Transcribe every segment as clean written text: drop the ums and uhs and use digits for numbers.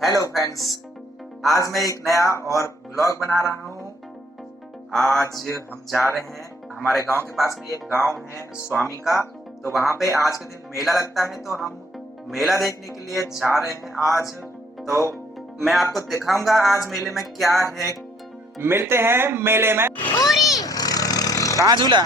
Hello friends, आज मैं एक नया और ब्लॉग बना रहा हूँ। आज हम जा रहे हैं, हमारे गांव के पास में एक गांव है स्वामी का, तो वहां पे आज के दिन मेला लगता है, तो हम मेला देखने के लिए जा रहे हैं आज। तो मैं आपको दिखाऊंगा आज मेले में क्या है। मिलते हैं मेले में। कहाँ झूला?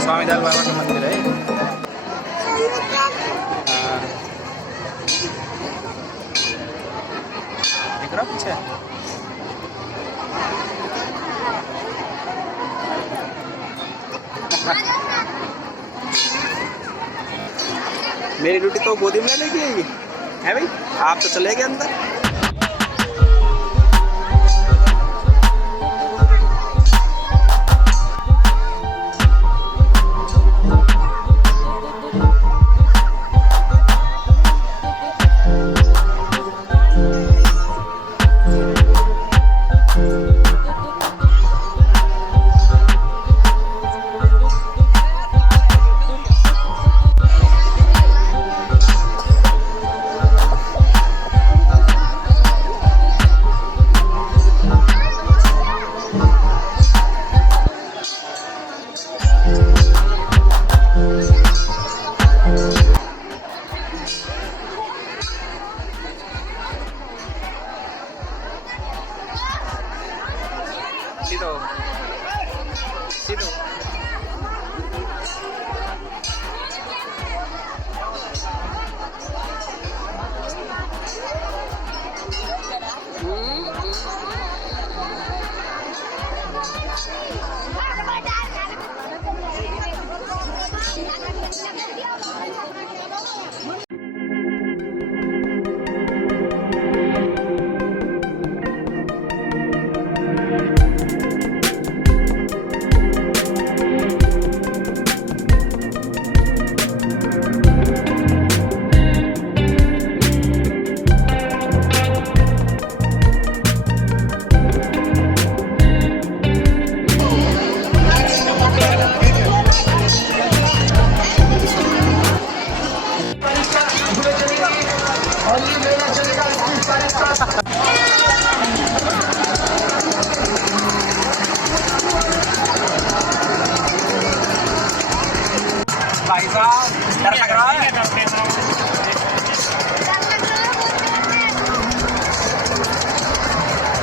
स्वामी बाबा का मंदिर है। दिख रहा पीछे? मेरी ड्यूटी तो गोदी में लेके आएगी है भाई, आप तो चले गए अंदर। सीधो सीधो भाई साहब, डर लग रहा है।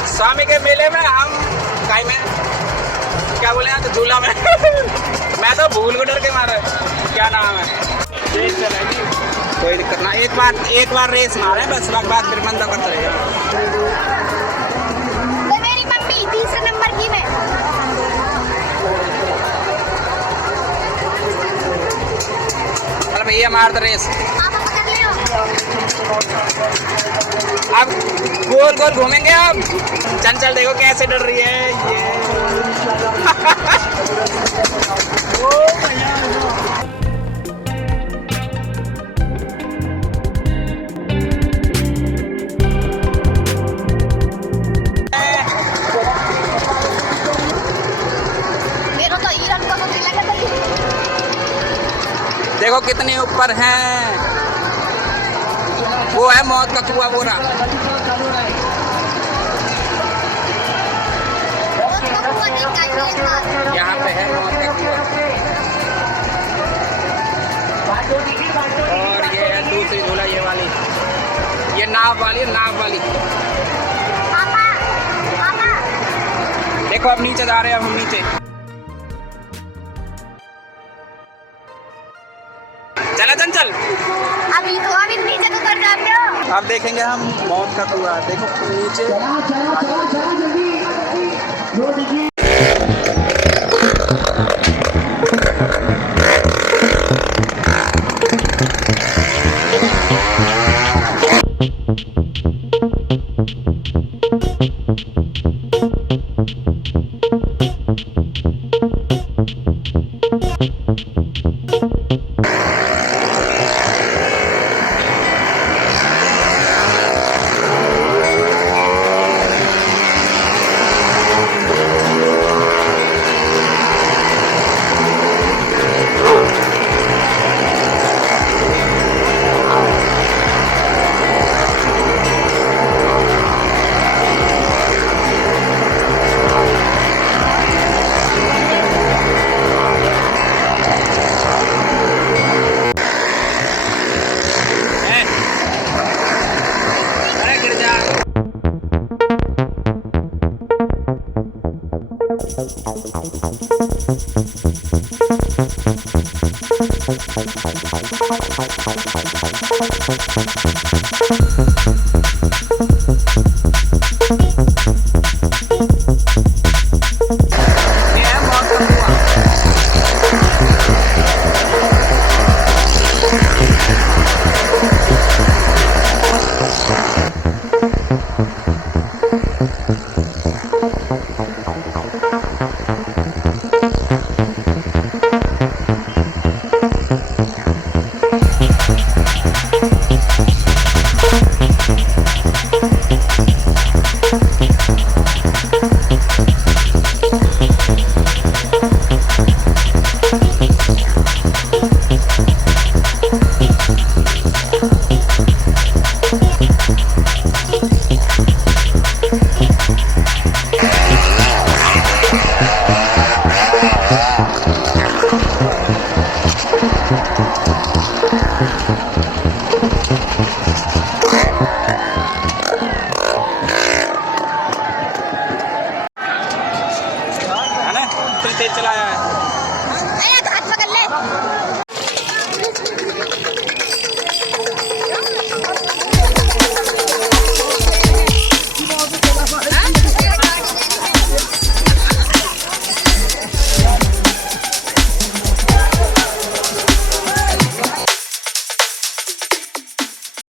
स्वामी के मेले में हम कहीं में क्या बोले हैं, तो झूला में मैं तो भूल को डर के मारे। क्या नाम है? कोई दिक्कत ना, एक बार रेस मारे बस, बाद फिर बंदा करता रहेगा। मेरी मम्मी 3 नंबर की में। चल भैया मार दो रेस। अब गोल गोल घूमेंगे। अब चंचल देखो कैसे डर रही है ये। देखो कितने ऊपर हैं, वो है मौत का कुआं बोरा। यहाँ पे है मौत का कुआं, और ये है दूसरी झूला, ये वाली, ये नाव वाली, नाव वाली। देखो अब नीचे जा रहे हैं हम, नीचे चला चंचल। अभी नीचे तो कर जाते हो। अब देखेंगे हम मौत का कुआं। देखो नीचे